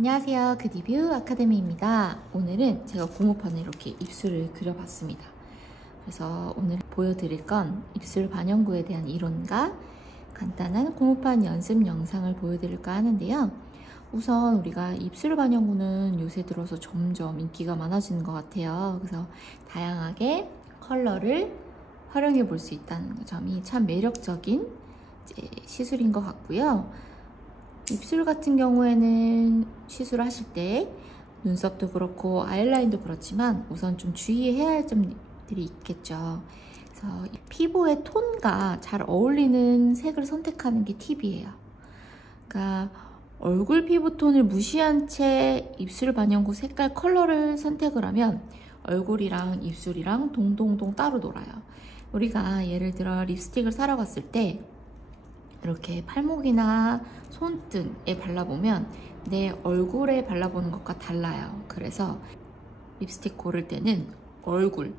안녕하세요. 그디뷰 아카데미입니다. 오늘은 제가 고무판에 이렇게 입술을 그려봤습니다. 그래서 오늘 보여드릴 건 입술 반영구에 대한 이론과 간단한 고무판 연습 영상을 보여드릴까 하는데요. 우선 우리가 입술 반영구는 요새 들어서 점점 인기가 많아지는 것 같아요. 그래서 다양하게 컬러를 활용해 볼 수 있다는 점이 참 매력적인 시술인 것 같고요. 입술 같은 경우에는 시술을 하실 때 눈썹도 그렇고 아이라인도 그렇지만 우선 좀 주의해야 할 점들이 있겠죠. 그래서 피부의 톤과 잘 어울리는 색을 선택하는 게 팁이에요. 그러니까 얼굴 피부톤을 무시한 채 입술 반영구 색깔 컬러를 선택을 하면 얼굴이랑 입술이랑 동동동 따로 놀아요. 우리가 예를 들어 립스틱을 사러 갔을 때 이렇게 팔목이나 손등에 발라보면 내 얼굴에 발라보는 것과 달라요. 그래서 립스틱 고를 때는 얼굴,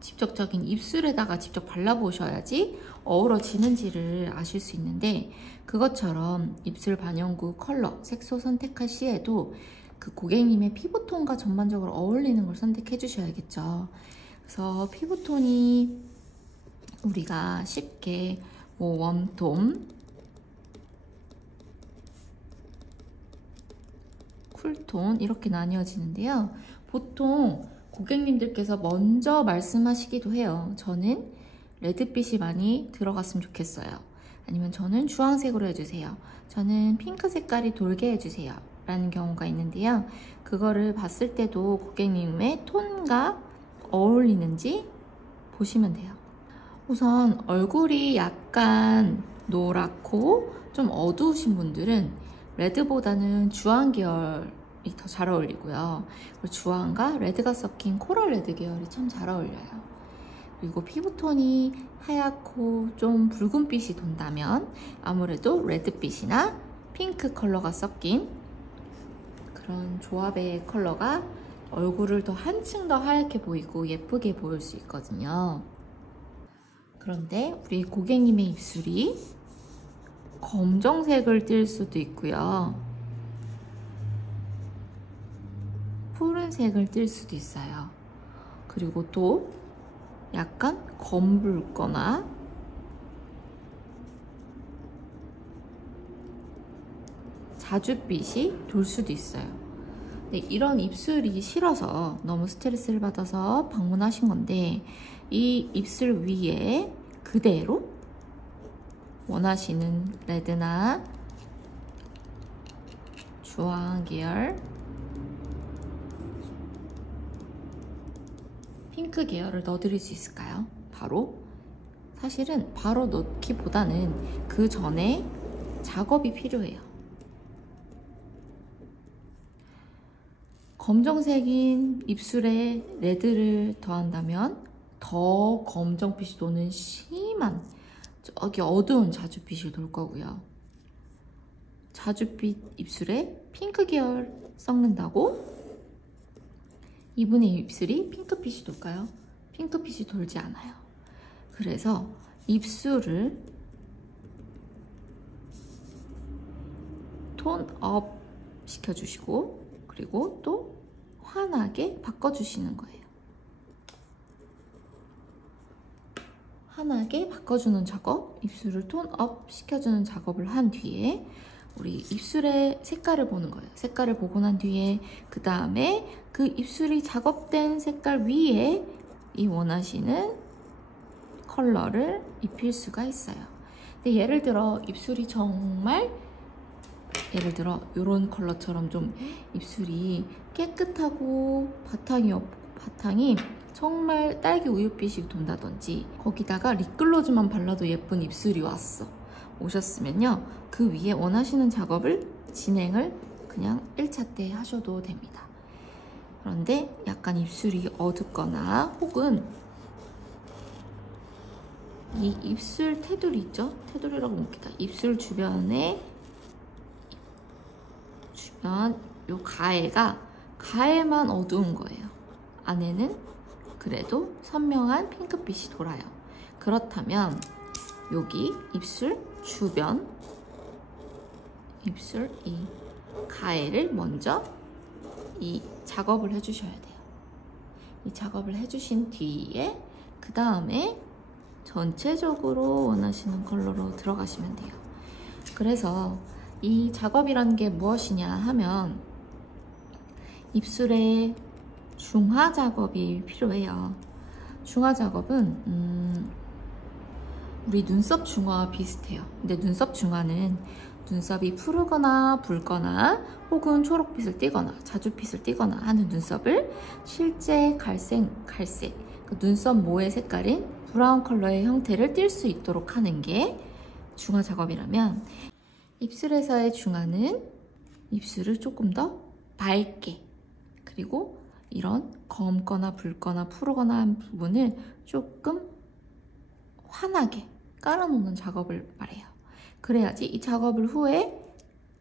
직접적인 입술에다가 직접 발라보셔야지 어우러지는지를 아실 수 있는데, 그것처럼 입술 반영구 컬러, 색소 선택할 시에도 그 고객님의 피부톤과 전반적으로 어울리는 걸 선택해 주셔야겠죠. 그래서 피부톤이 우리가 쉽게 웜톤, 쿨톤 이렇게 나뉘어지는데요. 보통 고객님들께서 먼저 말씀하시기도 해요. 저는 레드빛이 많이 들어갔으면 좋겠어요. 아니면 저는 주황색으로 해주세요. 저는 핑크 색깔이 돌게 해주세요. 라는 경우가 있는데요. 그거를 봤을 때도 고객님의 톤과 어울리는지 보시면 돼요. 우선 얼굴이 약간 노랗고 좀 어두우신 분들은 레드보다는 주황 계열이 더 잘 어울리고요. 그리고 주황과 레드가 섞인 코랄 레드 계열이 참 잘 어울려요. 그리고 피부톤이 하얗고 좀 붉은빛이 돈다면 아무래도 레드빛이나 핑크 컬러가 섞인 그런 조합의 컬러가 얼굴을 더 한층 더 하얗게 보이고 예쁘게 보일 수 있거든요. 그런데 우리 고객님의 입술이 검정색을 띌 수도 있고요. 푸른색을 띌 수도 있어요. 그리고 또 약간 검붉거나 자줏빛이 돌 수도 있어요. 근데 이런 입술이 싫어서 너무 스트레스를 받아서 방문하신 건데, 이 입술 위에 그대로 원하시는 레드나 주황 계열, 핑크 계열을 넣어드릴 수 있을까요? 사실은 바로 넣기보다는 그 전에 작업이 필요해요. 검정색인 입술에 레드를 더한다면 더 검정빛이 도는 심한 저기 어두운 자줏빛이 돌 거고요. 자줏빛 입술에 핑크 계열 섞는다고 이분의 입술이 핑크빛이 돌까요? 핑크빛이 돌지 않아요. 그래서 입술을 톤업 시켜주시고, 그리고 또 환하게 바꿔주시는 거예요. 환하게 바꿔주는 작업, 입술을 톤업 시켜주는 작업을 한 뒤에 우리 입술의 색깔을 보는 거예요. 색깔을 보고 난 뒤에 그 다음에 그 입술이 작업된 색깔 위에 이 원하시는 컬러를 입힐 수가 있어요. 근데 예를 들어 입술이 정말 예를 들어 이런 컬러처럼 좀 입술이 깨끗하고 바탕이 정말 딸기 우유빛이 돈다든지, 거기다가 립글로즈만 발라도 예쁜 입술이 오셨으면요, 그 위에 원하시는 작업을 진행을 그냥 1차 때 하셔도 됩니다. 그런데 약간 입술이 어둡거나 혹은 이 입술 테두리 있죠? 테두리라고 봅니다. 입술 주변 요 가해만 어두운 거예요. 안에는 그래도 선명한 핑크빛이 돌아요. 그렇다면 여기 입술 주변, 입술 이 가해를 먼저 이 작업을 해주셔야 돼요. 이 작업을 해주신 뒤에 그 다음에 전체적으로 원하시는 컬러로 들어가시면 돼요. 그래서 이 작업이라는 게 무엇이냐 하면 입술에 중화 작업이 필요해요. 중화 작업은 우리 눈썹 중화와 비슷해요. 근데 눈썹 중화는 눈썹이 푸르거나 붉거나 혹은 초록빛을 띠거나 자주빛을 띠거나 하는 눈썹을 실제 갈색 그 눈썹 모의 색깔인 브라운 컬러의 형태를 띌 수 있도록 하는 게 중화 작업이라면, 입술에서의 중화는 입술을 조금 더 밝게, 그리고 이런 검거나 붉거나 푸르거나 한 부분을 조금 환하게 깔아놓는 작업을 말해요. 그래야지 이 작업을 후에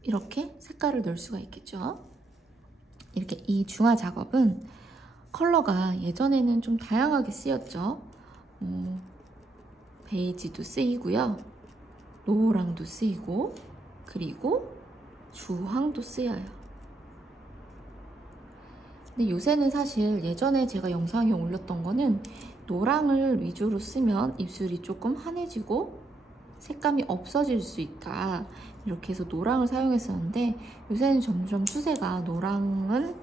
이렇게 색깔을 넣을 수가 있겠죠. 이렇게 이 중화 작업은 컬러가 예전에는 좀 다양하게 쓰였죠. 베이지도 쓰이고요, 노랑도 쓰이고, 그리고 주황도 쓰여요. 근데 요새는 사실 예전에 제가 영상에 올렸던 거는 노랑을 위주로 쓰면 입술이 조금 환해지고 색감이 없어질 수 있다, 이렇게 해서 노랑을 사용했었는데, 요새는 점점 추세가 노랑은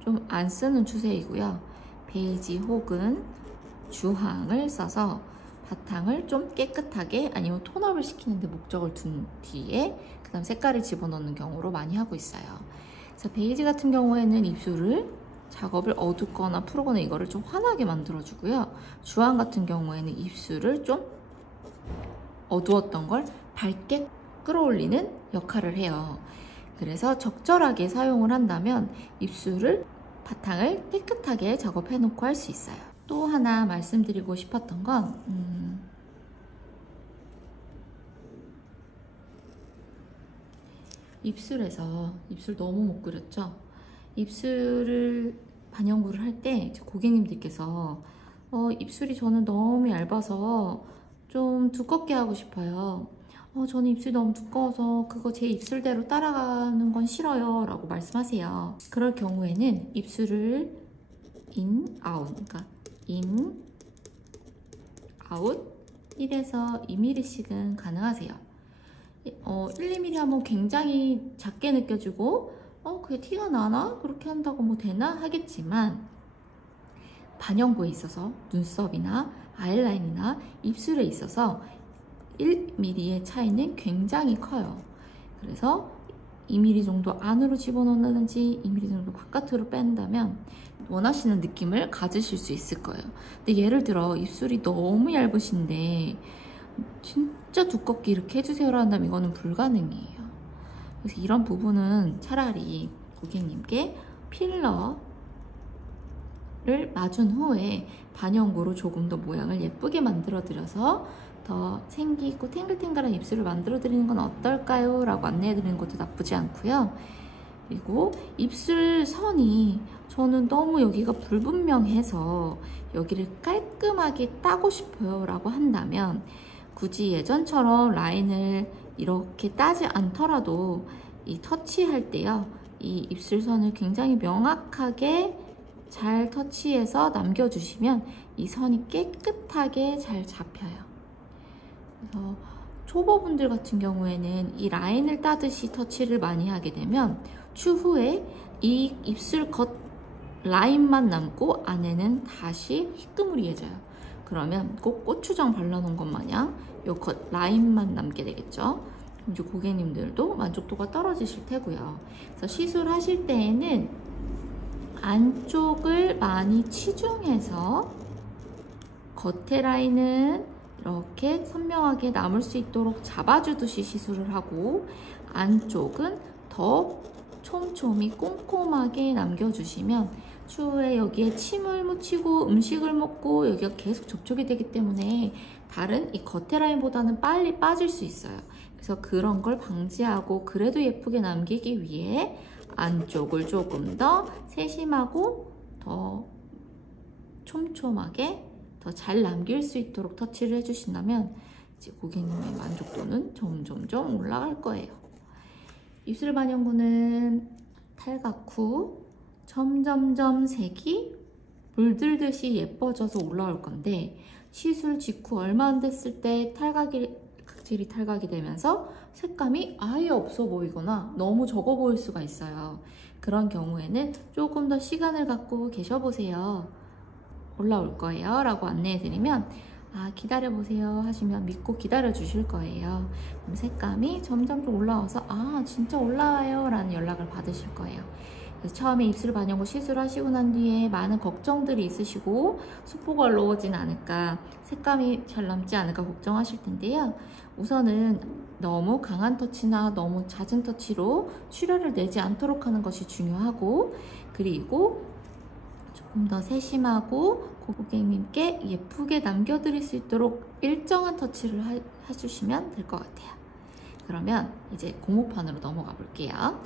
좀 안 쓰는 추세이고요, 베이지 혹은 주황을 써서 바탕을 좀 깨끗하게, 아니면 톤업을 시키는 데 목적을 둔 뒤에 그 다음 색깔을 집어넣는 경우로 많이 하고 있어요. 그래서 베이지 같은 경우에는 입술을 작업을 어둡거나 푸르거나 이거를 좀 환하게 만들어주고요, 주황 같은 경우에는 입술을 좀 어두웠던 걸 밝게 끌어올리는 역할을 해요. 그래서 적절하게 사용을 한다면 입술을 바탕을 깨끗하게 작업해 놓고 할 수 있어요. 또 하나 말씀드리고 싶었던 건 입술에서 입술 너무 못 그렸죠? 입술을 반영구를 할 때 고객님들께서 입술이 저는 너무 얇아서 좀 두껍게 하고 싶어요. 저는 입술이 너무 두꺼워서 그거 제 입술대로 따라가는 건 싫어요 라고 말씀하세요. 그럴 경우에는 입술을 인, 아웃, 그러니까 인, 아웃 1에서 2mm씩은 가능하세요. 1, 2mm 하면 굉장히 작게 느껴지고 그게 티가 나나? 그렇게 한다고 뭐 되나? 하겠지만 반영구에 있어서 눈썹이나 아이라인이나 입술에 있어서 1mm의 차이는 굉장히 커요. 그래서 2mm 정도 안으로 집어넣는다든지 2mm 정도 바깥으로 뺀다면 원하시는 느낌을 가지실 수 있을 거예요. 근데 예를 들어 입술이 너무 얇으신데 진짜 두껍게 이렇게 해주세요라 한다면 이거는 불가능해요. 그래서 이런 부분은 차라리 고객님께 필러를 맞은 후에 반영구로 조금 더 모양을 예쁘게 만들어 드려서 더 생기고 탱글탱글한 입술을 만들어 드리는 건 어떨까요? 라고 안내해 드리는 것도 나쁘지 않고요. 그리고 입술 선이 저는 너무 여기가 불분명해서 여기를 깔끔하게 따고 싶어요 라고 한다면 굳이 예전처럼 라인을 이렇게 따지 않더라도 이 터치할 때요, 이 입술선을 굉장히 명확하게 잘 터치해서 남겨주시면 이 선이 깨끗하게 잘 잡혀요. 그래서 초보분들 같은 경우에는 이 라인을 따듯이 터치를 많이 하게 되면 추후에 이 입술 겉 라인만 남고 안에는 다시 희끄무리해져요. 그러면 꼭 고추장 발라놓은 것 마냥 이 겉 라인만 남게 되겠죠. 이제 고객님들도 만족도가 떨어지실 테고요. 그래서 시술하실 때에는 안쪽을 많이 치중해서 겉에 라인은 이렇게 선명하게 남을 수 있도록 잡아주듯이 시술을 하고 안쪽은 더 촘촘히 꼼꼼하게 남겨주시면 추후에 여기에 침을 묻히고 음식을 먹고 여기가 계속 접촉이 되기 때문에 다른 이 겉에 라인보다는 빨리 빠질 수 있어요. 그래서 그런 걸 방지하고 그래도 예쁘게 남기기 위해 안쪽을 조금 더 세심하고 더 촘촘하게 더 잘 남길 수 있도록 터치를 해주신다면 이제 고객님의 만족도는 점점점 올라갈 거예요. 입술 반영구는 탈각 후 점점점 색이 물들듯이 예뻐져서 올라올 건데, 시술 직후 얼마 안 됐을 때 각질이 탈각이 되면서 색감이 아예 없어 보이거나 너무 적어 보일 수가 있어요. 그런 경우에는 조금 더 시간을 갖고 계셔보세요. 올라올 거예요 라고 안내해드리면 기다려보세요 하시면 믿고 기다려 주실 거예요. 그럼 색감이 점점 좀 올라와서 진짜 올라와요 라는 연락을 받으실 거예요. 그래서 처음에 입술 반영구 시술하시고 난 뒤에 많은 걱정들이 있으시고 수포가 올라오진 않을까, 색감이 잘 남지 않을까 걱정하실 텐데요. 우선은 너무 강한 터치나 너무 잦은 터치로 출혈을 내지 않도록 하는 것이 중요하고, 그리고 조금 더 세심하고 고객님께 예쁘게 남겨드릴 수 있도록 일정한 터치를 해주시면 될 것 같아요. 그러면 이제 고무판으로 넘어가 볼게요.